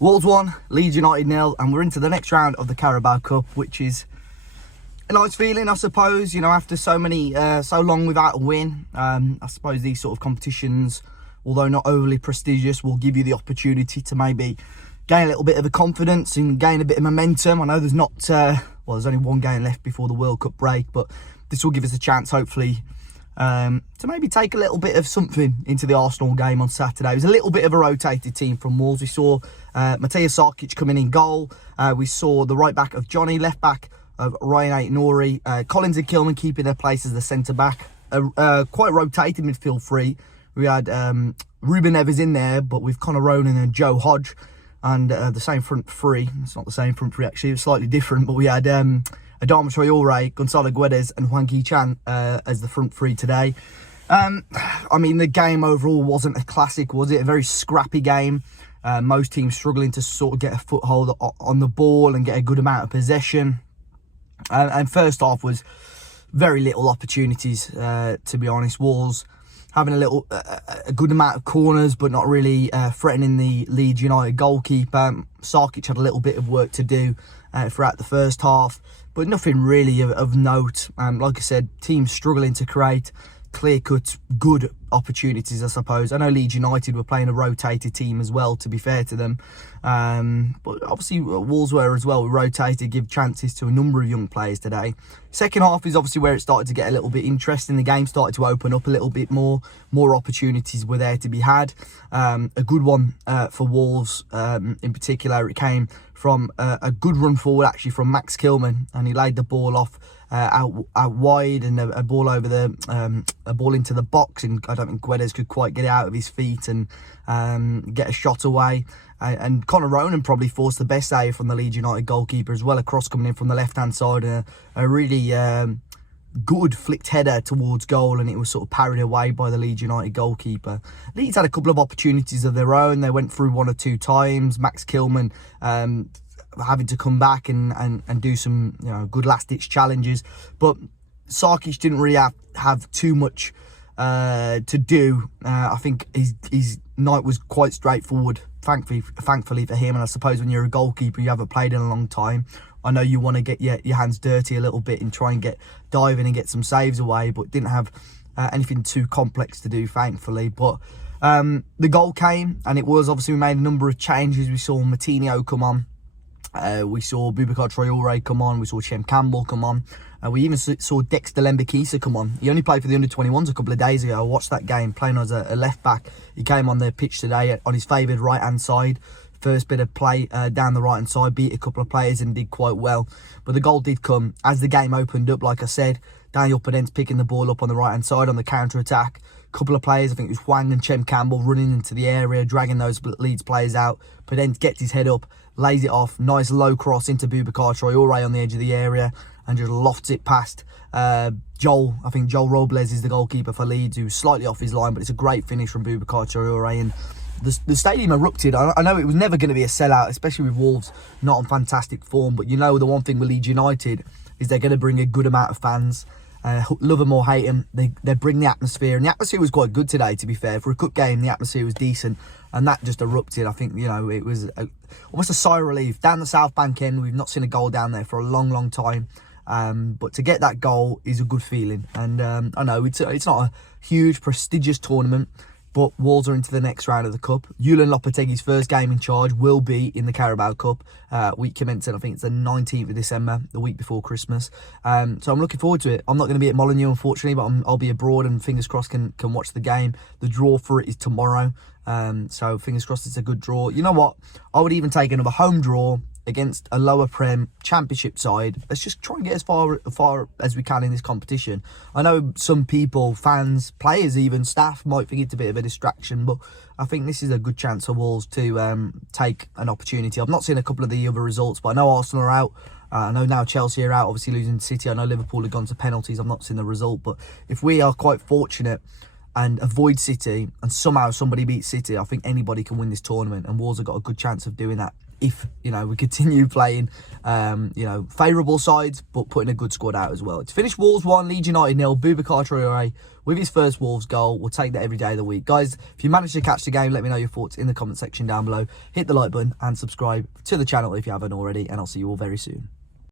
Wolves 1, Leeds United 0, and we're into the next round of the Carabao Cup, which is a nice feeling, I suppose. You know, after so long without a win, I suppose these sort of competitions, although not overly prestigious, will give you the opportunity to maybe gain a little bit of a confidence and gain a bit of momentum. I know there's not, there's only one game left before the World Cup break, but this will give us a chance, hopefully, to maybe take a little bit of something into the Arsenal game on Saturday. It was a little bit of a rotated team from Wolves. We saw Mateusz Sarkic coming in goal. We saw the right back of Johnny, left back of Ryan Ait-Nouri, Collins and Kilman keeping their place as the centre back. Quite rotated midfield three. We had Ruben Neves in there, but with Conor Ronan and Joe Hodge, and the same front three. It's not the same front three actually, it was slightly different, but we had Adama Traore, Gonzalo Guedes and Hwang Hee-chan as the front three today. I mean, the game overall wasn't a classic, was it? A very scrappy game. Most teams struggling to sort of get a foothold on the ball and get a good amount of possession. And first half was very little opportunities, to be honest. Wolves having a good amount of corners, but not really threatening the Leeds United goalkeeper. Sarkic had a little bit of work to do throughout the first half, but nothing really of note. Like I said, teams struggling to create clear-cut good opportunities, I suppose. I know Leeds United were playing a rotated team as well, to be fair to them, but obviously Wolves were as well. We rotated, give chances to a number of young players today. Second half is obviously where it started to get a little bit interesting. The game started to open up a little bit more opportunities were there to be had. A good one for Wolves in particular. It came from a good run forward actually from Max Kilman, and he laid the ball off out wide, and a ball over a ball into the box, and I don't think Guedes could quite get it out of his feet and get a shot away. And Conor Ronan probably forced the best save from the Leeds United goalkeeper as well, a cross coming in from the left hand side, and a really good flicked header towards goal, and it was sort of parried away by the Leeds United goalkeeper. Leeds had a couple of opportunities of their own. They went through one or two times. Max Kilman having to come back and do some good last ditch challenges, but Sarkic didn't really have too much to do. I think his night was quite straightforward, thankfully for him. And I suppose when you're a goalkeeper, you haven't played in a long time, I know you want to get your hands dirty a little bit and try and dive in and get some saves away, but didn't have anything too complex to do, thankfully. But the goal came, and it was obviously, we made a number of changes. We saw Martinho come on. We saw Boubacar Traore come on. We saw Chem Campbell come on. We even saw Dexter Lembikisa come on. He only played for the under-21s a couple of days ago. I watched that game playing as a left-back. He came on the pitch today on his favoured right-hand side. First bit of play down the right-hand side, beat a couple of players and did quite well. But the goal did come as the game opened up, like I said. Daniel Podence picking the ball up on the right-hand side on the counter-attack. Couple of players, I think it was Hwang and Chem Campbell, running into the area, dragging those Leeds players out. Podence gets his head up, lays it off, nice low cross into Boubacar Traore on the edge of the area, and just lofts it past Joel. I think Joel Robles is the goalkeeper for Leeds, who's slightly off his line, but it's a great finish from Boubacar Traore. And the stadium erupted. I know it was never going to be a sellout, especially with Wolves not on fantastic form, but the one thing with Leeds United is they're going to bring a good amount of fans. Love them or hate them, they bring the atmosphere, and the atmosphere was quite good today, to be fair. For a cup game, the atmosphere was decent, and that just erupted. I think, it was almost a sigh of relief. Down the South Bank end, we've not seen a goal down there for a long, long time. But to get that goal is a good feeling. And I know it's not a huge, prestigious tournament, but Wolves are into the next round of the Cup. Julian Lopetegui's first game in charge will be in the Carabao Cup, week commencing, I think it's the 19th of December, the week before Christmas. So I'm looking forward to it. I'm not going to be at Molineux, unfortunately, but I'll be abroad, and fingers crossed can watch the game. The draw for it is tomorrow, so fingers crossed it's a good draw. You know what? I would even take another home draw against a lower Prem Championship side. Let's just try and get as far as we can in this competition. I know some people, fans, players, even staff might think it's a bit of a distraction, but I think this is a good chance for Wolves to take an opportunity. I've not seen a couple of the other results, but I know Arsenal are out. I know now Chelsea are out, obviously losing to City. I know Liverpool have gone to penalties. I've not seen the result, but if we are quite fortunate and avoid City, and somehow somebody beats City, I think anybody can win this tournament, and Wolves have got a good chance of doing that if, you know, we continue playing, you know, favourable sides, but putting a good squad out as well. It's finished Wolves 1, Leeds United 0. Boubacar Traoré with his first Wolves goal. We'll take that every day of the week. Guys, if you managed to catch the game, let me know your thoughts in the comment section down below. Hit the like button and subscribe to the channel if you haven't already, and I'll see you all very soon.